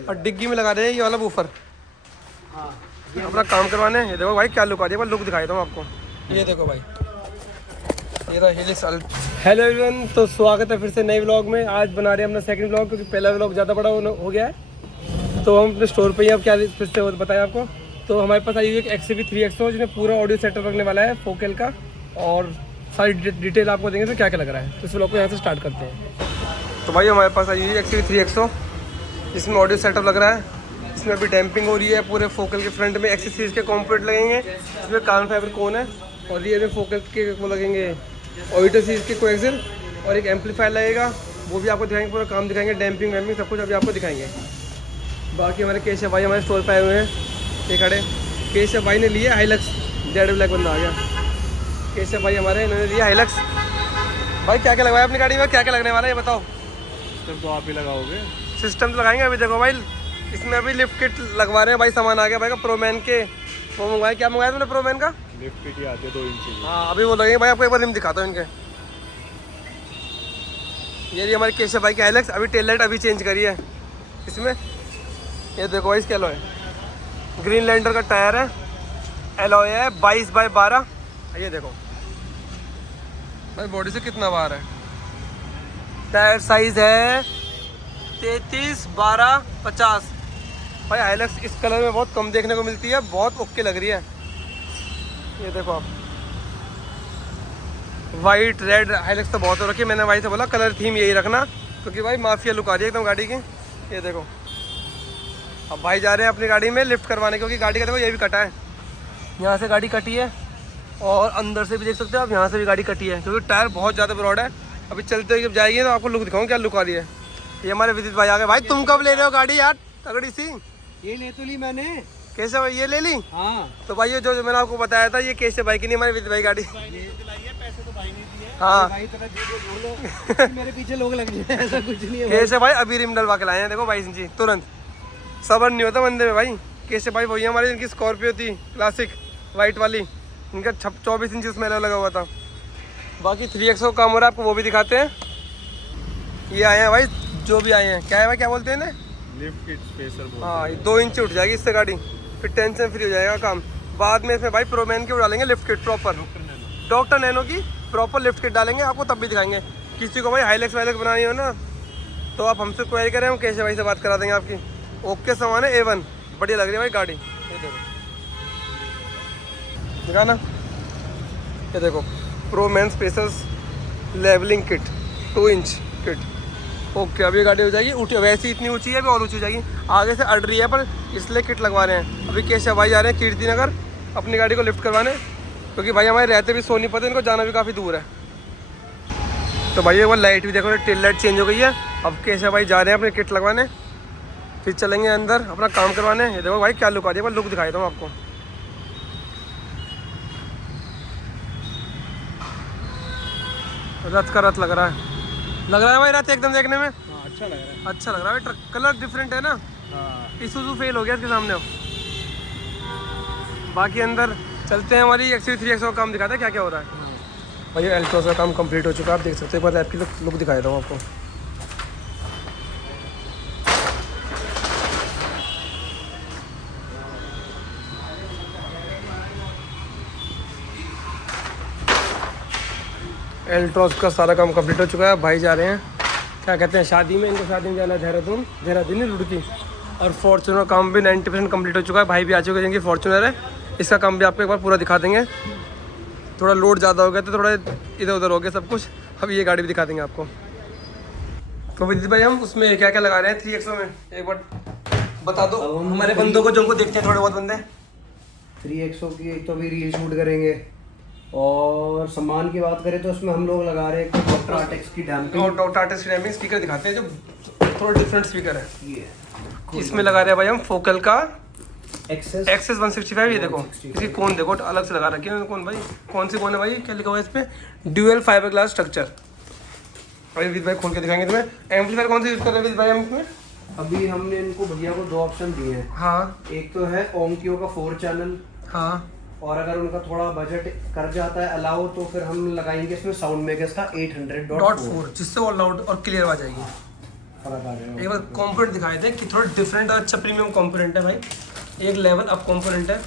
और डिग्गी में लगा रहे हैं ये वाला बूफर। हाँ अपना काम करवाने। ये देखो भाई क्या लुक आ रही है, मैं लुक दिखाई दूँ आपको। ये देखो भाई, ये रहा हिलिक्स अल्ट्रा। हेलो एवरीवन, तो स्वागत है फिर से नए व्लॉग में। आज बना रहे हैं अपना सेकंड व्लॉग, क्योंकि पहला व्लॉग ज़्यादा बड़ा हो गया है। तो हम अपने स्टोर पे ही अब क्या फिर से बताएं आपको। तो हमारे पास आई हुई एक XCV 3XO जिसमें पूरा ऑडियो सेटअप रखने वाला है फोकल का, और सारी डिटेल आपको देंगे तो क्या क्या लग रहा है। तो इस व्लॉग को यहाँ से स्टार्ट करते हैं। तो भाई हमारे पास आई हुई है XCV 3XO जिसमें ऑडियो सेटअप लग रहा है। इसमें अभी डैम्पिंग हो रही है, पूरे फोकल के फ्रंट में एक्सेसरीज के कॉम्पोनेंट लगेंगे। इसमें कार्बन फाइबर कोन है, और रियर में फोकल के वो लगेंगे ऑडियो सीरीज के कोएक्सियल, और एक एम्पलीफायर लगेगा, वो भी आपको दिखाएंगे। पूरा काम दिखाएंगे, डैम्पिंग वैम्पिंग सब कुछ अभी आपको दिखाएंगे। बाकी हमारे केशव भाई हमारे स्टोर पर आए हुए हैं, ये खड़े। केशव भाई ने लिया हाइलक्स, जेड ब्लैक बंदा आ गया। केशव भाई हमारे, इन्होंने लिया हाइलक्स। भाई क्या क्या लगवाया अपनी गाड़ी में, क्या क्या लगने वाला है ये बताओ। सिस्टम तो आप ही लगाओगे। सिस्टम तो लगाएंगे। अभी देखो भाई, इसमें अभी लिफ्ट किट लगवा रहे हैं भाई। सामान आ गया भाई का प्रोमैन के, वो मंगवाया। क्या मंगवाया तुमने प्रोमैन का? लिफ्ट किट ही आते हैं 2 इंच की। हाँ अभी वो लगेंगे भाई, आपको एक बार रिम दिखाता हूँ इनके। ये रही हमारे केशव भाई की हाइलक्स। अभी टेल लाइट अभी चेंज करी है इसमें। ये देखो भाई इसके एलॉय, ग्रीन लैंडर का टायर है, एलॉय है 22/12। ये देखो भाई बॉडी से कितना बाहर है। टायर साइज है 33/12/50। भाई हाइलक्स इस कलर में बहुत कम देखने को मिलती है, बहुत ओके लग रही है। ये देखो आप, वाइट रेड हाइलक्स तो बहुत हो रखी है। मैंने भाई से बोला कलर थीम यही रखना, क्योंकि भाई माफिया लुक आ रही है एकदम गाड़ी की। ये देखो, अब भाई जा रहे हैं अपनी गाड़ी में लिफ्ट करवाने, क्योंकि गाड़ी का देखो ये भी कटा है। यहाँ से गाड़ी कटी है, और अंदर से भी देख सकते हो आप, यहाँ से भी गाड़ी कटी है, क्योंकि टायर बहुत ज़्यादा ब्रॉड है। अभी चलते हुए जब जाएगी तो आपको लुक दिखाऊँ क्या लुक आ रही है। ये हमारे विदित भाई आ गए। भाई तुम कब ले रहे हो गाड़ी यार, तगड़ी सी? ये ले तो ली मैंने। केशव भाई ये ले ली? हाँ तो भाई ये जो मैंने आपको बताया था, ये केशव भाई की नहीं, हमारे विदित भाई गाड़ी। पैसे तो भाई नहीं दिए। हाँ भाई तेरा बोलो मेरे पीछे लोग लग जाए, ऐसा कुछ नहीं है। केशव भाई अभी रिम डलवा के लाए हैं, देखो 22 इंची तुरंत। सबर नहीं होता बंदे में भाई। केशव भाई वही हमारे, जिनकी स्कॉर्पियो थी क्लासिक वाइट वाली, इनका 24 इंची उसमें लगा हुआ था। बाकी 3XO काम हो रहा है, आपको वो भी दिखाते हैं। ये आए हैं भाई, जो भी आए हैं। क्या है भाई, क्या बोलते हैं इन्हें? लिफ्ट किट स्पेसर बोलते हैं। हाँ 2 इंच उठ जाएगी इससे गाड़ी, फिर टेंशन फ्री हो जाएगा काम। बाद में इसमें भाई प्रोमैन की डालेंगे lift kit proper, doctor nano की प्रॉपर लिफ्ट किट डालेंगे, आपको तब भी दिखाएंगे। किसी को भाई हाइलक्स वाइलक्स बनानी हो ना, तो आप हमसे क्वेरी करें, हम केशव भाई से बात करा देंगे आपकी। ओके सामान है, A1 बढ़िया लग रही है भाई गाड़ी। ये देखो दिखाना, ये देखो Proman spacers leveling kit 2 inch kit. Okay अभी ये गाड़ी हो जाएगी ऊँची, वैसे इतनी ऊंची है, अभी और ऊँची हो जाएगी। आगे से अड़ रही है पर, इसलिए किट लगवा रहे हैं। अभी केशव भाई जा रहे हैं कीर्ति नगर अपनी गाड़ी को लिफ्ट करवाने, क्योंकि भाई हमारे रहते भी सोनीपत है, इनको जाना भी काफ़ी दूर है। तो भाई वो लाइट भी देखो, टेल लाइट चेंज हो गई है। अब केशव भाई जा रहे हैं अपनी किट लगवाने, फिर चलेंगे अंदर अपना काम करवाने। ये देखो भाई क्या लुक आ रही है, मैं लुक दिखाई दूँ आपको। रथ का रथ लग रहा है भाई रथ एकदम देखने में। हाँ अच्छा लग रहा है। अच्छा लग रहा है भाई, ट्रक कलर डिफरेंट है ना। हाँ इसूजू फेल हो गया इसके सामने अब। बाकी अंदर चलते हैं, हमारी XCV 3XO का काम दिखाते हैं क्या क्या हो रहा है। भाई एल्ट्रोस का काम कंप्लीट हो चुका है, आप देख सकते हो। एक बार आपकी लुक दिखाया था आपको। एल्ट्रोस का सारा काम कंप्लीट हो चुका है। भाई जा रहे हैं क्या कहते हैं शादी में, इनको शादी में जाना है देहरादून नहीं रुड़की। और फॉर्चूनर काम भी 90% कंप्लीट हो चुका है। भाई भी आ चुके हैं जिनकी फॉर्चूनर है, इसका काम भी आपको एक बार पूरा दिखा देंगे। थोड़ा लोड ज़्यादा हो गया तो थोड़ा इधर उधर हो गया सब कुछ, अभी ये गाड़ी भी दिखा देंगे आपको। तो विदित भाई हम उसमें क्या क्या लगा रहे हैं 3XO में, एक बार बता दो हमारे बंदों को, जो उनको देखते हैं थोड़े बहुत बंदे। 3XO की एक तो अभी रील शूट करेंगे, और सामान की बात करें तो उसमें हम लोग लगा रहे हैं डॉक्टर आर्टेक्स की डैम्पिंग। और डॉक्टर आर्टिस्ट की डैम्पिंग स्पीकर दिखाते हैं, जो थोड़ा डिफरेंट स्पीकर है। ये इसमें लगा रहे हैं भाई हम फोकल का एक्सेस 165। ये देखो इसकी कौन देखो अलग से लगा रखी है कौन भाई, कौन सी कौन है भाई, क्या लिखा हुआ है इस पे, ड्यूअल फाइबर ग्लास स्ट्रक्चर। भाई विद भाई खोल के दिखाएंगे तुम्हें। एम्पलीफायर कौन सा यूज कर रहे हैं विद भाई हम इसमें? अभी हमने इनको भैया को 2 ऑप्शन दिए हैं। हाँ एक तो है ओमक्यू का 4 चैनल, हाँ, और अगर उनका थोड़ा बजट कर जाता है अलाउ, तो फिर हम लगाएंगे इसमें साउंड मेकर्स का 800.4, .4, जिससे वो लाउड और क्लियर आ जाएगी। फर्क आ जाएगा। एक बार कॉम्पोनेंट दिखाए थे कि थोड़ा डिफरेंट और अच्छा प्रीमियम कॉम्पोनेंट है भाई, एक लेवल अप कॉम्पोनेंट है।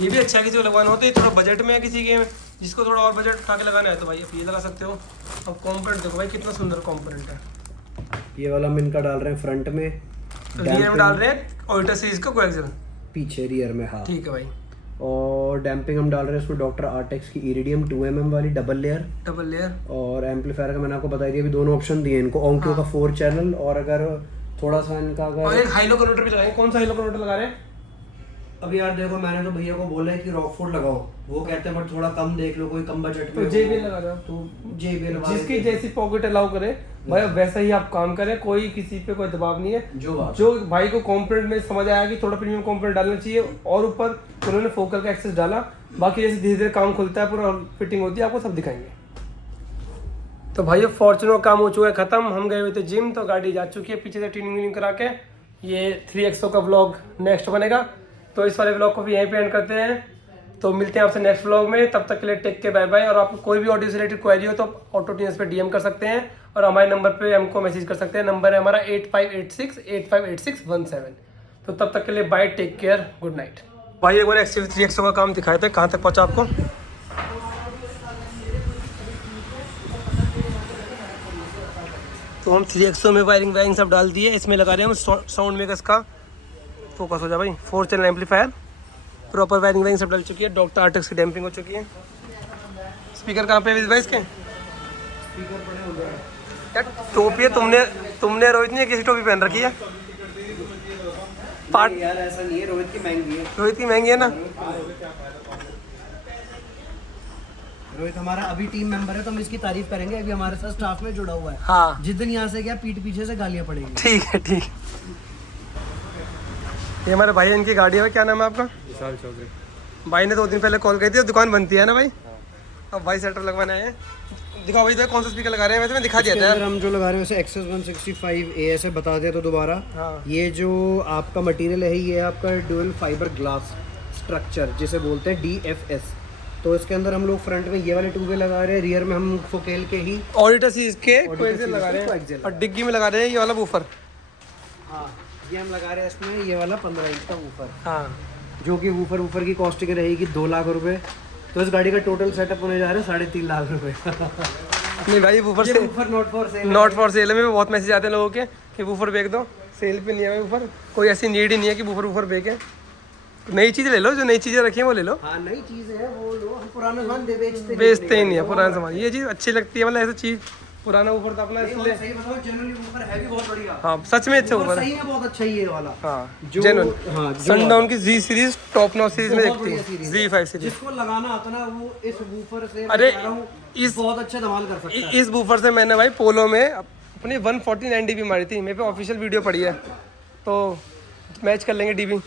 ये भी अच्छा है किसी को लगवाना हो तो, ये थोड़ा बजट में है किसी के, जिसको थोड़ा और बजट उठा के लगाना है तो भाई आप ये लगा सकते हो। अब कॉम्पोनेंट देखो भाई कितना सुंदर कॉम्पोनेंट है। ये वाला हम इनका डाल रहे हैं फ्रंट में, रियर में डाल रहे हैं ऑल्टर सीरीज का कोएक्सियल, पीछे रियर में। हाँ ठीक है भाई। और डैम्पिंग हम डाल रहे हैं इसमें डॉक्टर आर्टेक्स की इरिडियम 2mm वाली डबल लेयर। और एम्पलीफायर का मैंने आपको बता दिया, अभी दोनों ऑप्शन दिए इनको, ओंक्यो का 4 चैनल, और अगर थोड़ा सा इनका और अगर एक हाइलो कन्वर्टर भी लगाएंगे। कौन सा हाइलो कन्वर्टर लगा रहे हैं? अभी यार देखो, मैंने तो भैया को बोला है कि रॉकफोर्ड लगाओ, वो कहते हैं बट थोड़ा कम देख लो, कोई कम बजट में तो JBL लगा रहे हो, तो JBL जिसकी जैसी पॉकेट अलाउ करे भाई वैसा ही आप काम करें, कोई किसी पे कोई दबाव नहीं है। जो भाई को कॉम्पोनेंट में समझ आया कि थोड़ा प्रीमियम कॉम्पोनेंट डालना चाहिए, और ऊपर उन्होंने फोकल का एक्सेस डाला, बाकी जैसे धीरे धीरे काम खुलता है पूरा फिटिंग होती है, आपको सब दिखाएंगे। तो भाई फॉर्च्यूनर काम हो चुका है खत्म, हम गए हुए थे जिम, तो गाड़ी जा चुकी है पीछे से ट्यूनिंग व्यूनिंग करा के। ये 3XO का व्लॉग नेक्स्ट बनेगा, तो इस वाले व्लॉग को भी यहीं पे एंड करते हैं। तो मिलते हैं आपसे नेक्स्ट व्लॉग में, तब तक के लिए टेक के बाय बाय। और आपको कोई भी ऑडियो से रिलेटेड क्वेरी हो तो ऑटो ट्यून्स पे DM कर सकते हैं, और हमारे नंबर पे हमको मैसेज कर सकते हैं। नंबर है हमारा 8586858617। तो तब तक के लिए bye, take care, good night. भाई एक बार एक्सयूवी 3XO का काम दिखाए थे, कहाँ तक पहुँचा आपको? तो हम 3XO में वायरिंग सब डाल दिए, इसमें लगा रहे हैं हम साउंड मेकर्स का, फोकस हो जाए भाई, 4 चैनल एम्पलीफायर, प्रॉपर वायरिंग सब डल चुकी है, डॉक्टर आर्टेक्स की डैम्पिंग हो चुकी है। स्पीकर कहाँ पे है भाई इसके? स्पीकर बड़े हो गए यार टोपी है, तुमने रोहित ने किसी टोपी पहन रखी है? पार्ट यार ऐसा नहीं है, रोहित की महंगी है। रोहित की महंगी है ना? रोहित हमारा अभी टीम मेंबर है, तो हम इसकी तारीफ करेंगे, अभी हमारे साथ स्टाफ में जुड़ा हुआ है। हाँ जिस दिन यहाँ से गया पीठ पीछे से गालियाँ पड़ेंगी। ठीक है, ठीक। ये हमारे भाई, इनकी गाड़ी है, क्या नाम है आपका? विशाल चौधरी। भाई ने 2 दिन पहले कॉल की थी, दुकान बनती है ना भाई? अब भाई सेटर लगवाने आए हैं। दिखाओ भाई, कौन सा स्पीकर लगा रहे हैं? वैसे मैं दिखा दिया था यार। हम जो लगा रहे हैं उसे Access 165 AS है, बता दे तो दोबारा। हाँ। ये जो आपका मटेरियल है, ये आपका ड्यूअल फाइबर ग्लास स्ट्रक्चर जिसे बोलते हैं DFS। तो इसके अंदर हम लोग फ्रंट में ये वाले ट्यूबे लगा रहे हैं, रियर में हम फोकेल के ही ऑडिटर सीरीज के कोएक्सियल लगा रहे हैं, और डिग्गी में लगा रहे हैं ये वाला वूफर। हाँ, ये हम लगा रहे हैं इसमें ये वाला 15 इंच का वूफर। हाँ, जो कि वूफर की कॉस्टिंग रहेगी 2 लाख रुपए। तो इस गाड़ी का टोटल सेटअप होने जा रहा है 3.5 लाख रुपए। नहीं भाई, वूफर से woofer not for sale. Not for sale में बहुत मैसेज आते हैं लोगों के कि वूफर बेच दो, सेल पे नहीं है वूफर। कोई ऐसी नीड ही नहीं है कि वूफर बेचे। नई चीज़ ले लो, जो नई चीज़ें रखी हैं वो ले लो। हाँ, नई चीज़ है वो लो, हम पुराना सामान बेचते ही नहीं है पुराना सामान। ये चीज़ अच्छी लगती है, मतलब ऐसी चीज़ पुराना ऊपर था अपना, इसलिए। सही बताओ, जनरली ऊपर है भी बहुत बढ़िया। हाँ, सच में अच्छा ऊपर है। सही में बहुत अच्छा ही ये वाला। हाँ, जो जेन्युइन। सनडाउन की Z series top notch series में देखती है, Z5 सीरीज। जिसको लगाना आता ना वो इस वूफर से, अरे, मैं कह रहा हूँ, इस बहुत अच्छा धमाल कर सकता है। इस वूफर से मैंने भाई पोलो में अपनी 149 dB मारी थी। मेरे पे ऑफिशियल वीडियो पड़ी है, तो मैच कर लेंगे dB।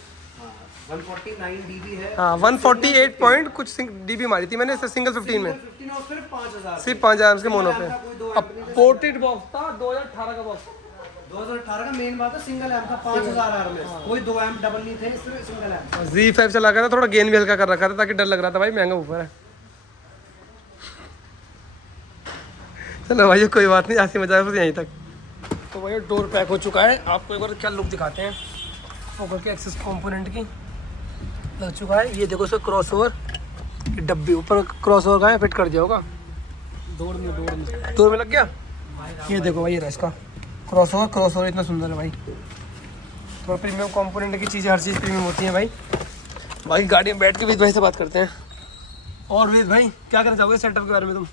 149 dB है। हाँ, 148 पॉइंट कुछ dB मारी थी मैंने सिंगल 15 में, 15 और सिर्फ 5000। सिर्फ 5000 के मोनो पे। अब पोर्टेड बॉक्स था 2018 का बॉक्स। 2018 का मेन बात है, सिंगल एम्प था 5000 RMS, कोई 2 एम्प डबल नहीं थे, सिर्फ सिंगल एम्प। Z5 चला कर था, थोड़ा गेन भी हल्का कर रखा था ताकि डर लग रहा था भाई महंगा ऊपर है। चलो भाई कोई बात नहीं, हंसी मजाक बस यहीं तक। तो भाई डोर पैक हो चुका है, आपको एक बार क्या लुक दिखाते हैं फोकल के एक्सेस कंपोनेंट की। लग चुका है, ये देखो इसका क्रॉसओवर की डब्बी, ऊपर क्रॉसओवर का है, फिट कर दिया होगा। डोर में लग गया। ये देखो भाई, ये रहा इसका क्रॉसओवर इतना सुंदर है भाई। थोड़ा प्रीमियम कंपोनेंट की चीज़ें, हर चीज़ प्रीमियम होती है भाई। बाकी गाड़ी में बैठ के विद भाई से बात करते हैं। और विद भाई क्या कहना चाहोगे सेटअप के बारे में? तुम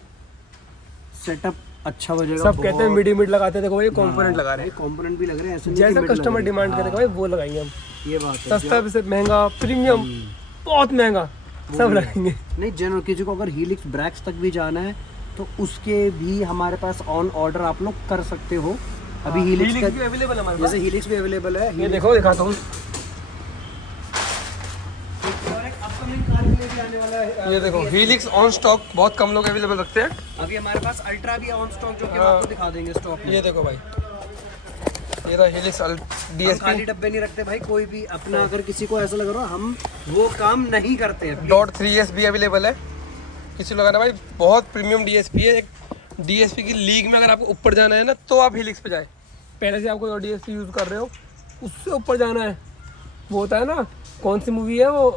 सेटअप अच्छा बजेगा। सब कहते हैं मिड लगाते हैं, देखो भाई कंपोनेंट लगा रहे हैं, कंपोनेंट भी लग रहे हैं, ऐसे जैसे कस्टमर डिमांड करेगा भाई वो लगाएंगे हम। ये बात है, सस्ता से महंगा, प्रीमियम, बहुत महंगा, सब लगाएंगे। नहीं, जनरल किसी को अगर हीलिक्स ब्रैक्स तक भी जाना है तो उसके भी हमारे पास ऑन ऑर्डर आप लोग कर सकते हो। अभी हीलिक्स भी अवेलेबल है हमारे पास। जैसे हीलिक्स भी अवेलेबल है। ये देखो, दिखाता हूँ, अपकमिंग कार के लिए भी आने वाला है। ये देखो हीलिक्स ऑन स्टॉक, बहुत कम लोग अवेलेबल रखते हैं। अभी हमारे पास अल्ट्रा भी ऑन स्टॉक, जो कि हम आपको दिखा देंगे स्टॉक में। ये देखो भाई, ये रहा हीलिक्स DSP। खाली डब्बे नहीं रखते भाई कोई भी अपना, अगर किसी को ऐसा लग रहा हो हम वो काम नहीं करते हैं। .3S भी अवेलेबल है, किसी को लगाना भाई, बहुत प्रीमियम DSP है। एक DSP की लीग में अगर आपको ऊपर जाना है ना, तो आप हीलिक्स पे जाए। पहले से आप कोई DSP यूज़ कर रहे हो उससे ऊपर जाना है। वो होता है ना, कौन सी मूवी है वो,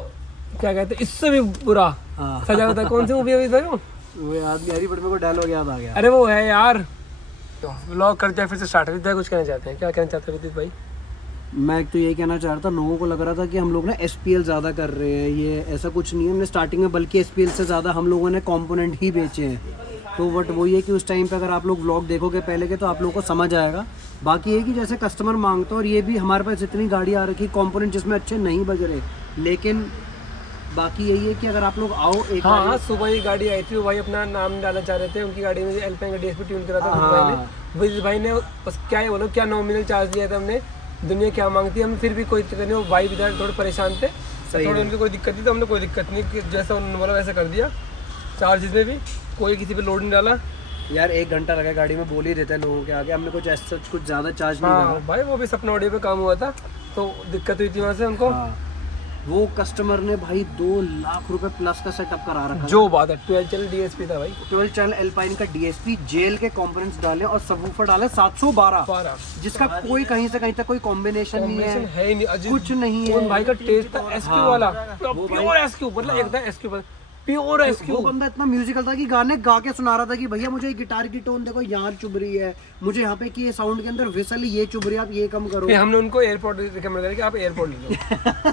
क्या कहते हैं, इससे भी बुरा हाँ। सजा होता है। कौन सी मूवी है भाई वो याद नहीं आ रही, बट मेरे को डायलॉग याद आ गया। अरे वो है यार। तो व्लॉग करते हैं फिर से स्टार्ट। विदित भाई कुछ कहना चाहते हैं, क्या कहना चाहते हैं विदित भाई? मैं तो यही कहना चाह रहा था, लोगों को लग रहा था कि हम लोग ना SPL ज़्यादा कर रहे हैं, ये ऐसा कुछ नहीं है। हमने स्टार्टिंग में बल्कि SPL से ज़्यादा हम लोगों ने कंपोनेंट ही बेचे हैं। तो बट वही है कि उस टाइम पे अगर आप लोग व्लॉग देखोगे पहले के तो आप लोगों को समझ आएगा। बाकी ये कि जैसे कस्टमर मांगता है, और ये भी हमारे पास इतनी गाड़ी आ रखी कंपोनेंट जिसमें अच्छे नहीं बज रहे, लेकिन बाकी यही है कि अगर आप लोग आओ एक हाँ हाँ, सुबह ही गाड़ी आई थी, वो भाई अपना नाम डालना चाह रहे थे, उनकी गाड़ी में एल्पाइन का DSP ट्यून करा था विदित भाई ने। बस क्या है बोलो, क्या नॉमिनल चार्ज लिया था हमने, दुनिया क्या मांगती है, हम फिर भी कोई दिक्कत नहीं। वो भाई बेचारे थोड़े परेशान थे, थोड़ी उनकी कोई दिक्कत थी, तो हमने कोई दिक्कत नहीं कि जैसा उन्होंने बोला वैसा कर दिया। चार्जेस में भी कोई किसी पे लोड नहीं डाला यार। 1 घंटा लगा गाड़ी में, बोल ही देते हैं लोगों के आगे, हमने कुछ ऐसा कुछ ज़्यादा चार्ज नहीं हाँ भाई, वो भी सपना ऑडियो पे काम हुआ था तो दिक्कत हुई थी वहाँ से उनको। वो कस्टमर ने भाई 2 लाख रुपए प्लस का सेटअप करा रखा। जो बात है, 12 चैनल DSP था भाई, 12 चैनल एल्पाइन का DSP, जेल के कंपोनेंट्स डाले और सबवूफर डाले 712, जिसका कोई कहीं से कहीं तक कोई कॉम्बिनेशन नहीं है ही नहीं, कुछ नहीं है। उन भाई का टेस्ट था SQ वाला, प्योर SQ, मतलब एकदम SQ प्योर SQ। वो बंदा इतना म्यूजिकल था कि गाने गा के सुना रहा था कि भैया मुझे गिटार की टोन देखो यहाँ चुभ रही है, मुझे यहाँ पे कि ये साउंड के अंदर विसल ये चुभ रही है, आप ये कम करो। हमने उनको एयरपोर्ट रिकमेंड करा कि आप एयरपोर्ट ले लो।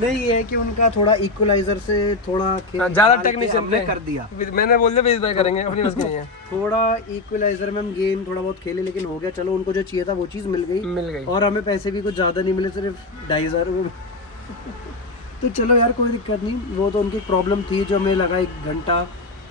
नहीं, ये है कि उनका थोड़ा इक्वलाइजर से थोड़ा ज्यादा टेक्नीशियन ने कर दिया। मैंने बोल दिया विदित भाई करेंगे, अपनी बस की नहीं है। थोड़ा इक्वलाइजर में हम गेम थोड़ा बहुत खेले, लेकिन हो गया, चलो उनको जो चाहिए था वो चीज़ मिल गई। और हमें पैसे भी कुछ ज़्यादा नहीं मिले, सिर्फ 2500। तो चलो यार कोई दिक्कत नहीं, वो तो उनकी प्रॉब्लम थी जो हमें लगा 1 घंटा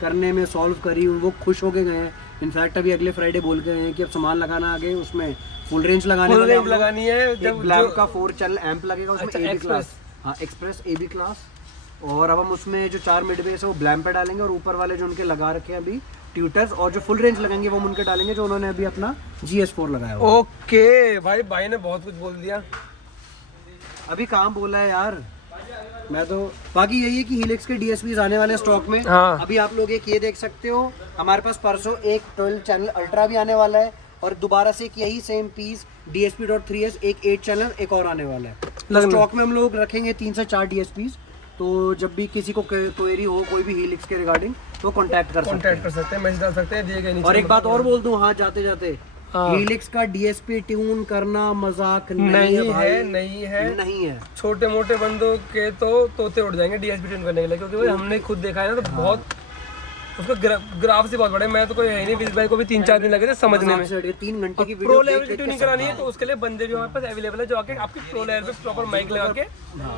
करने में सॉल्व करी, वो खुश हो के गए हैं। इनफैक्ट अभी अगले फ्राइडे बोल के गए हैं कि अब सामान लगाना आगे, उसमें फुल रेंज लगानी है। जब ब्लैक का 4 चैनल एम्प लगेगा उसमें, AB क्लास, हाँ एक्सप्रेस AB क्लास। और अब हम उसमें जो 4 मिड बेस है वो ब्लैम पे डालेंगे, और ऊपर वाले जो उनके लगा रखे हैं अभी ट्यूटर्स, और जो फुल रेंज लगाएंगे वो हम उनके डालेंगे जो उन्होंने अभी अपना GS4 लगाया हुआ। ओके भाई ने बहुत कुछ बोल दिया। अभी कहाँ बोला है यार, मैं तो बाकी यही है कि हीलिक्स के DSPs आने वाले स्टॉक में। हाँ। अभी आप लोग एक ये देख सकते हो, हमारे पास परसों एक 12 चैनल अल्ट्रा भी आने वाला है, और दोबारा से एक यही सेम पीस DSP.3S एक 8 चैनल एक और आने वाला है। तो स्टॉक में हम लोग रखेंगे 3 से 4 DSPs। तो जब भी किसी को क्वेरी हो कोई भी हीलिक्स के रिगार्डिंग तो कांटेक्ट कर सकते हैं, मैसेज डाल सकते हैं, दिए गए नीचे। और एक बात और बोल दूं, हाँ जाते जाते, हीलिक्स का DSP ट्यून करना मजाक नहीं है। छोटे मोटे बंदों के तो तोते उड़ जाएंगे DSP ट्यून करने के लिए, क्योंकि हमने खुद देखा है ना, तो बहुत उसका ग्राफ से बहुत बड़े। मैं तो कोई है नहीं, विदित भाई को भी 3-4 दिन लगे थे समझने में। 3 घंटे की प्रो लेवल की ट्यूनिंग करानी है तो उसके लिए बंदे जो हमारे पास अवेलेबल है, जो आके आपकी प्रो लेवल पे प्रॉपर माइक लगा के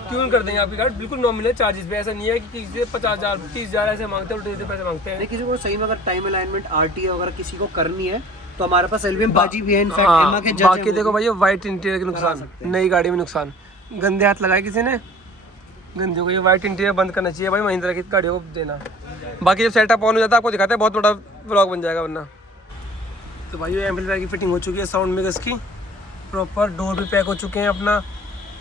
ट्यून कर देंगे आपकी गाड़ी, बिल्कुल नॉमिनल चार्जेस पे। ऐसा नहीं है कि किसी से 50,000 30,000 ऐसे मांगते हैं, उल्टे पैसे मांगते हैं। किसी को सही में अगर टाइम अलाइनमेंट RT अगर किसी को करनी है तो हमारे पास LVM बाजी भी है। इनफैक्ट एमा के जज बाकी देखो भाई, व्हाइट इंटीरियर के नुकसान, नई गाड़ी में नुकसान, गंदे हाथ लगाए किसी ने, गंदे को ये व्हाइट इंटीरियर बंद करना चाहिए भाई महिंद्रा की गाड़ियों को देना। बाकी जब सेटअप ऑन हो जाता है आपको दिखाते हैं, बहुत बड़ा व्लॉग बन जाएगा वरना। तो भाई ये एम्पलीफायर की फिटिंग हो चुकी है, साउंड मिक्स की प्रॉपर, डोर भी पैक हो चुके हैं, अपना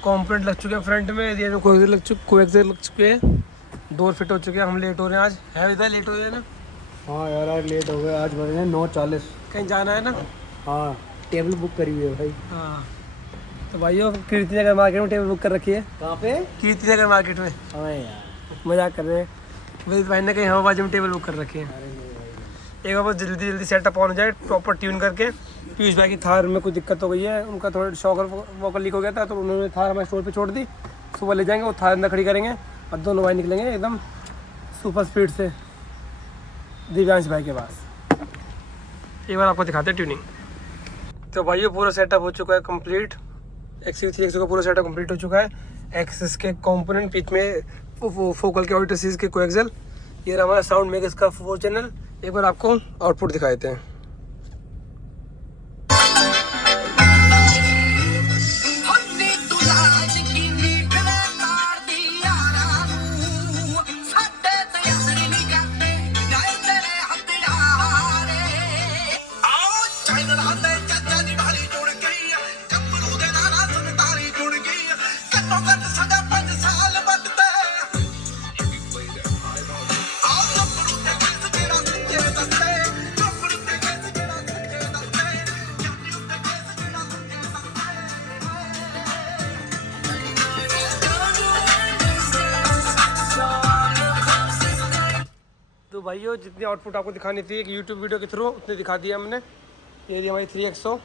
कॉम्पोनेंट लग चुके हैं फ्रंट में, एरिया में कोएक्सियल लग चुके हैं, डोर फिट हो चुके हैं। हम लेट हो रहे हैं आज, है इधर लेट हो रहे हैं ना? हाँ यार आज लेट हो गए, आज बजे 9:40। कहीं जाना है ना? हाँ टेबल बुक करी हुई है भाई। हाँ तो भाइयों कीर्ति नगर मार्केट में टेबल बुक कर रखी है। कहाँ पे? कीर्ति नगर मार्केट में। हाँ यार मजाक कर रहे हैं, विदित भाई ने कहीं हवाबाजी में टेबल बुक कर रखी है। एक बार जल्दी सेटअप ऑन हो जाए, प्रॉपर ट्यून करके। पीयूष भाई की थार में कुछ दिक्कत हो गई है, उनका थोड़ा शॉकर वॉकर लीक हो गया था, तो उन्होंने थार हमारे स्टोर पे छोड़ दी। सुबह ले जाएंगे, वो थार अंदर खड़ी करेंगे और दोनों भाई निकलेंगे एकदम सुपर स्पीड से दिव्यांश भाई के पास। एक बार आपको दिखाते हैं ट्यूनिंग। तो भाई ये पूरा सेटअप हो चुका है कंप्लीट, XC3 का पूरा सेटअप कंप्लीट हो चुका है। एक्सिस के कंपोनेंट, बीच में फोकल के ऑडिटर्स के कोएक्सियल, ये रहा हमारा साउंड मेकर्स का 4 चैनल। एक बार आपको आउटपुट दिखा देते हैं। भाइयों जितनी आउटपुट आपको दिखानी थी एक यूट्यूब वीडियो के थ्रू उतनी दिखा दिया हमने। ये रही हमारी 3XO,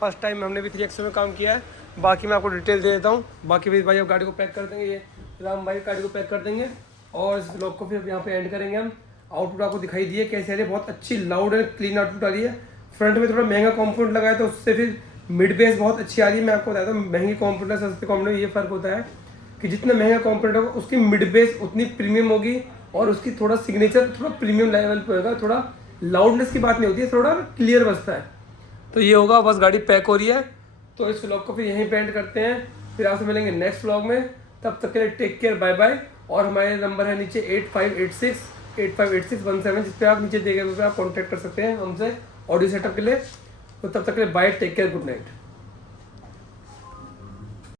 फर्स्ट टाइम हमने भी 3XO में काम किया है। बाकी मैं आपको डिटेल दे देता हूँ। बाकी भी भाई अब गाड़ी को पैक कर देंगे, ये राम भाई गाड़ी को पैक कर देंगे और इस ब्लॉग को फिर यहाँ पे एंड करेंगे हम। आउटपुट आपको दिखाई दिए कैसे आ रही है, बहुत अच्छी लाउड एंड क्लीन आउटपुट आ रही है। फ्रंट में थोड़ा महंगा कॉम्पोनेंट लगाया तो उससे फिर मिड बेस बहुत अच्छी आ रही है। मैं आपको बताता हूँ महंगी कॉम्पोनेंट सस्ते कॉम्पोनेंट में ये फ़र्क होता है कि जितना महंगा कॉम्पोनेंट होगा उसकी मिड बेस उतनी प्रीमियम होगी और उसकी थोड़ा सिग्नेचर थोड़ा प्रीमियम लेवल पे होगा। थोड़ा लाउडनेस की बात नहीं होती है, थोड़ा क्लियर बजता है। तो ये होगा, बस गाड़ी पैक हो रही है। तो इस व्लॉग को फिर यहीं पे एंड करते हैं, फिर आपसे मिलेंगे नेक्स्ट व्लॉग में। तब तक के लिए टेक केयर, बाय बाय। और हमारे नंबर है नीचे 8586 जिस पे आप नीचे देखे हुए आप कॉन्टैक्ट कर सकते हैं हमसे ऑडियो सेटअप के लिए। तो तब तक के लिए bye, take care, good night.